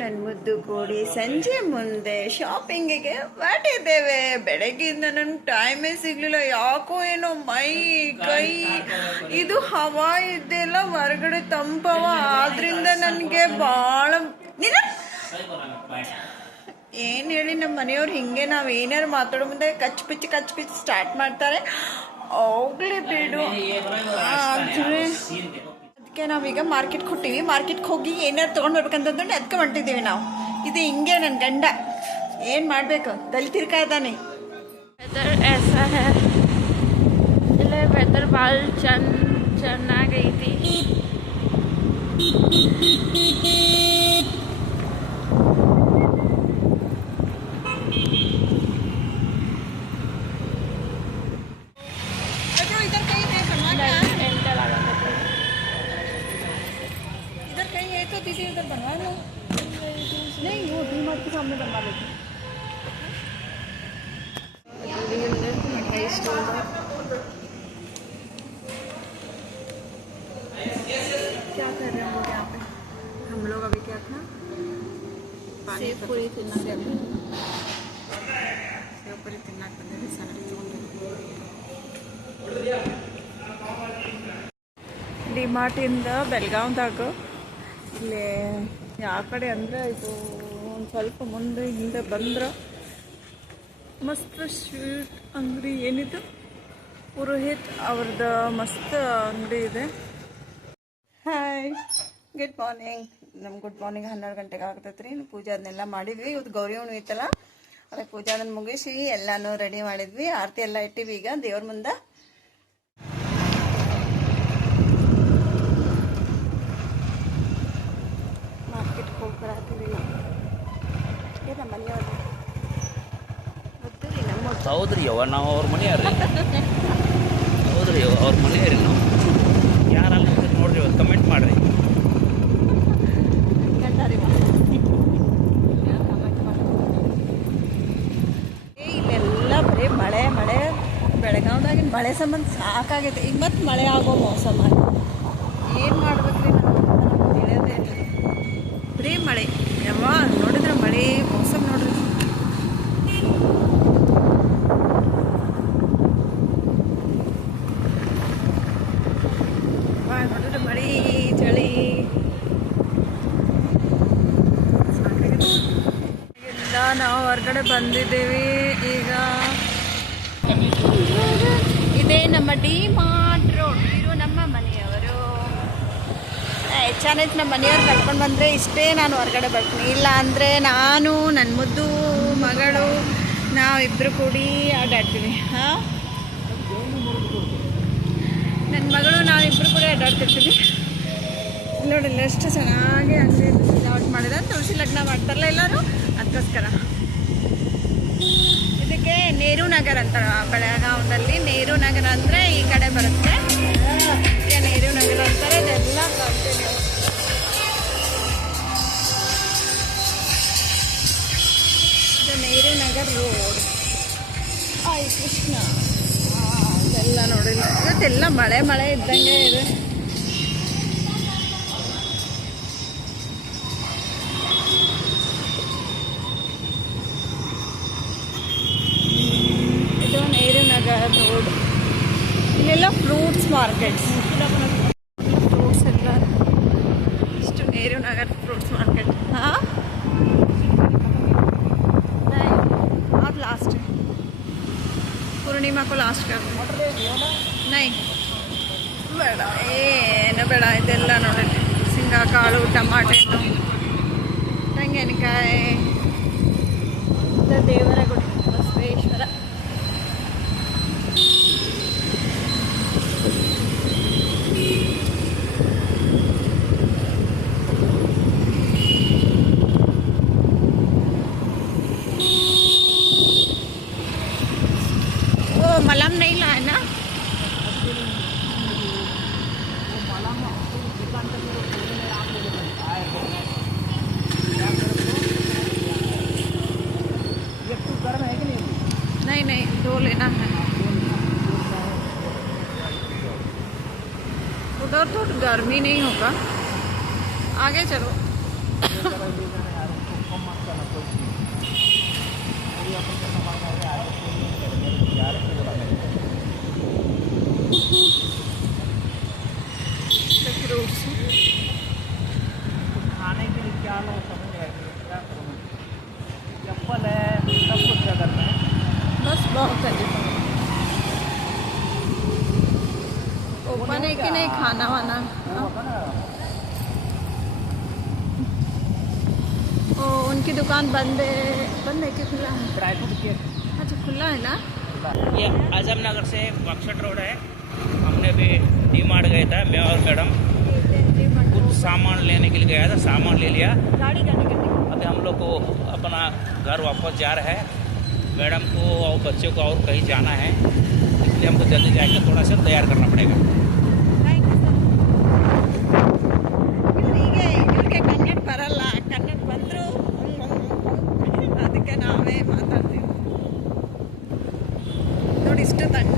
ನನ್ನ ಮುದ್ದು ಕೋಡಿ ಸಂಜೆ ಮುಂದೆ ಶಾಪಿಂಗಿಗೆ ಹೊರಟಿದ್ದೇವೆ. ಬೆಳಗ್ಗೆಯಿಂದ ನನಗೆ ಟೈಮೇ ಸಿಗ್ಲಿಲ್ಲ. ಯಾಕೋ ಏನೋ ಮೈ ಕೈ ಇದು ಹವಾ ಇದ್ದೆಲ್ಲ ಹೊರಗಡೆ ತಂಪವ, ಆದ್ರಿಂದ ನನಗೆ ಭಾಳ ಏನು ಹೇಳಿ ನಮ್ಮ ಮನೆಯವ್ರು ಹಿಂಗೆ ನಾವು ಏನಾರು ಮಾತಾಡೋ ಮುಂದೆ ಕಚ್ ಪಿಚ್ ಸ್ಟಾರ್ಟ್ ಮಾಡ್ತಾರೆ. ಹೋಗ್ಲಿ ಬಿಡು. ಅದಕ್ಕೆ ನಾವೀಗ ಮಾರ್ಕೆಟ್ಗೆ ಹೊಟ್ಟಿವಿ. ಮಾರ್ಕೆಟ್ಗೆ ಹೋಗಿ ಏನಾರು ತೊಗೊಂಡು ಬರ್ಬೇಕಂತಂದ್ರೆ ಅದಕ್ಕೆ ಹೊಂಟಿದ್ದೀವಿ ನಾವು. ಇದು ಹಿಂಗೆ ನನ್ನ ಗಂಡ ಏನು ಮಾಡಬೇಕು, ತಲೆ ತಿರ್ಕಾ ಇದ್ದಾನೆ. ವೆದರ್ ऐसा है, ಇಲ್ಲೇ ವೆದರ್ ಭಾಳ ಚೆನ್ನಾಗೈತಿ. दीदी इधर बनवा लो। नहीं वो डीमार्ट के सामने बनवा लेते हैं। क्या कर रहे हैं लोग यहाँ पे? हम लोग अभी क्या था, पानी पूरी ಡಿಮಾರ್ಟ್ ಇಂದ ಬೆಳಗಾವ್ದಾಗ ಇಲ್ಲಿ ಯಾವ ಕಡೆ ಅಂದರೆ ಇದು ಒಂದು ಸ್ವಲ್ಪ ಮುಂದೆ ಹಿಂದೆ ಬಂದ್ರೆ ಮಸ್ತ್ ಸ್ವೀಟ್ ಅಂಗಡಿ ಏನಿದು ಪುರೋಹಿತ್ ಅವ್ರದ್ದು ಮಸ್ತ್ ಅಂಗಡಿ ಇದೆ. Hi, good morning. ನಮ್ಗೆ ಗುಡ್ ಮಾರ್ನಿಂಗ್ 12 ಗಂಟೆಗೆ ಆಗ್ತೈತೆ ರೀ. ಪೂಜೆ ಅದನ್ನೆಲ್ಲ ಮಾಡಿದ್ವಿ. ಇವತ್ತು ಗೌರಿ ಹುಣ್ಣಿಮೆ ಇತ್ತಲ್ಲ, ಅದಕ್ಕೆ ಪೂಜೆ ಅದನ್ನು ಮುಗಿಸಿ ಎಲ್ಲನೂ ರೆಡಿ ಮಾಡಿದ್ವಿ. ಆರತಿ ಎಲ್ಲ ಇಟ್ಟಿವಿ ಈಗ ದೇವ್ರ ಮುಂದೆ. ಮಾರ್ಕೆಟ್ಗೆ ಹೋಗಿ ಬರತ್ತೀವಿ. ನಮ್ಮ ಮನೆಯವ್ರು ಗೊತ್ತಿರಿ ನಮ್ಮ ಹೌದ್ರಿ ಅವ್ವ, ನಾವು ಅವ್ರ ಮನೆಯವ್ರಿ. ಹೌದ್ರಿ ಅವ್ರ ಮನೆಯವ್ರಿ. ನಾವು ಯಾರಲ್ಲ ನೋಡ್ರಿ, ಕಮೆಂಟ್ ಮಾಡ್ರಿ. ಇಲ್ಲೆಲ್ಲ ಬರೀ ಮಳೆ ಮಳೆ. ಬೆಳಗಾವ್ದಾಗಿನ ಮಳೆ ಸಂಬಂಧ ಸಾಕಾಗೈತೆ. ಈಗ ಮತ್ತೆ ಮಳೆ ಆಗೋ ಮೌಸಮ. ಏನು ಮಾಡ್ಬೇಕ್ರಿ ನಾವು ತಿಳಿಯೋದೇ ಇಲ್ಲ. ಬರೀ ಮಳೆ ಯಾವ ನೋಡಿದ್ರೆ ಮಳೆ ಮೌಸಮ್ ನೋಡ್ರಿ. ನೋಡಿದ್ರೆ ಮಳೆ ಚಳಿ ಎಲ್ಲ ನಾವು ಹೊರಗಡೆ ಬಂದಿದ್ದೇವೆ. ಈಗ ಇದೇ ನಮ್ಮ ಡಿಮಾರ್ಟ್ ರೋಡ್. ಇರು ನಮ್ಮ ಮನೆಯವರು. ಹೆಚ್ಚಾನೈತೆ ನಮ್ಮ ಮನೆಯವ್ರು ಕರ್ಕೊಂಡು ಬಂದರೆ ಇಷ್ಟೇ ನಾನು ಹೊರಗಡೆ ಬರ್ತೀನಿ. ಇಲ್ಲ ಅಂದರೆ ನಾನು ನನ್ನ ಮುದ್ದು ಮಗಳು ನಾವಿಬ್ಬರು ಕೂಡಿ ಆಡಾಡ್ತೀವಿ. ಹಾಂ, ನನ್ನ ಮಗಳು ನಾವಿಬ್ಬರು ಕೂಡ ಆಡಾಡ್ತಿರ್ತೀವಿ. ನೋಡಿಲ್ಲ ಎಷ್ಟು ಚೆನ್ನಾಗಿ ಅಂಗಡಿ ಸಜಾವಟ್ ಮಾಡಿದ. ತುಳಸಿ ಲಗ್ನ ಮಾಡ್ತಾರಲ್ಲ ಎಲ್ಲರೂ, ಅದಕ್ಕೋಸ್ಕರ. ಇದಕ್ಕೆ ನೆಹರು ನಗರ್ ಅಂತ, ಬೆಳಗಾವದಲ್ಲಿ ನೆಹರು ನಗರ ಅಂದರೆ ಈ ಕಡೆ ಬರುತ್ತೆ. ನೆಹರು ನಗರ ಅಂತಾರೆ. ಇದೆಲ್ಲ ಕಂಟಿನ್ಯೂ. ಇದು ನೆಹರು ನಗರ್ ರೋಡ್. ಆಯ್ ಕೃಷ್ಣ. ಇದೆಲ್ಲ ನೋಡಿಲ್ಲ. ಇವತ್ತೆಲ್ಲ ಮಳೆ ಮಳೆ ಇದ್ದಂಗೆ ಇದೆ. ಇದು ನೆಹರು ನಗರ್ ರೋಡ್. ಇಲ್ಲೆಲ್ಲ ಫ್ರೂಟ್ಸ್ ಮಾರ್ಕೆಟ್ಸ್. ಫ್ರೂಟ್ಸ್ ಎಲ್ಲ ಇಷ್ಟು ನೆಹರು ನಗರ್ ಫ್ರೂಟ್ಸ್ मार्केट. हाँ आप लास्ट पूर्णिमा को लास्ट कर नहीं ಬೇಡ, ಏನು ಬೇಡ. ಇದೆಲ್ಲ ನೋಡಿರಿ, ಶೇಂಗಾಕಾಳು, ಟಮಾಟೆ ಹಣ್ಣು, ತೆಂಗಿನಕಾಯಿ. ದೇವರ ಗುಡಿ ಬಸವೇಶ್ವರ. वो मलम नहीं लाया ना? नहीं नहीं, 2 लेना है। उधर तो गर्मी नहीं होगा, आगे चलो। ನಾನು समझ गया कि क्या करूँ मैं। चप्पल है सब कुछ क्या करना है। बस बहुत है ओपन है कि नहीं खाना वाना ओ उनकी दुकान बंद है कि खुला है? ड्राई फ्रूट केक अच्छा खुला है ना। ये आजम नगर से बक्सट रोड है। हमने भी डी मार्ट गए थे मैं और मैडम, कुछ सामान लेने के लिए गया था, सामान ले लिया। गाड़ी जाने के लिए अभी हम लोग को अपना घर वापस जा रहा है। मैडम को और बच्चों को और कहीं जाना है, इसलिए हमको जल्दी जाके थोड़ा सा तैयार करना पड़ेगा। ಇವರಿಗೆ ಕನ್ನಡ ಬರಲ್ಲ, ಕನ್ನಡ ಬಂದರೂ ಅದಕ್ಕೆ ನಾವೇ ಮಾತಾಡ್ತೀವಿ ನೋಡಿ. ಇಷ್ಟು ತಣ್ಣ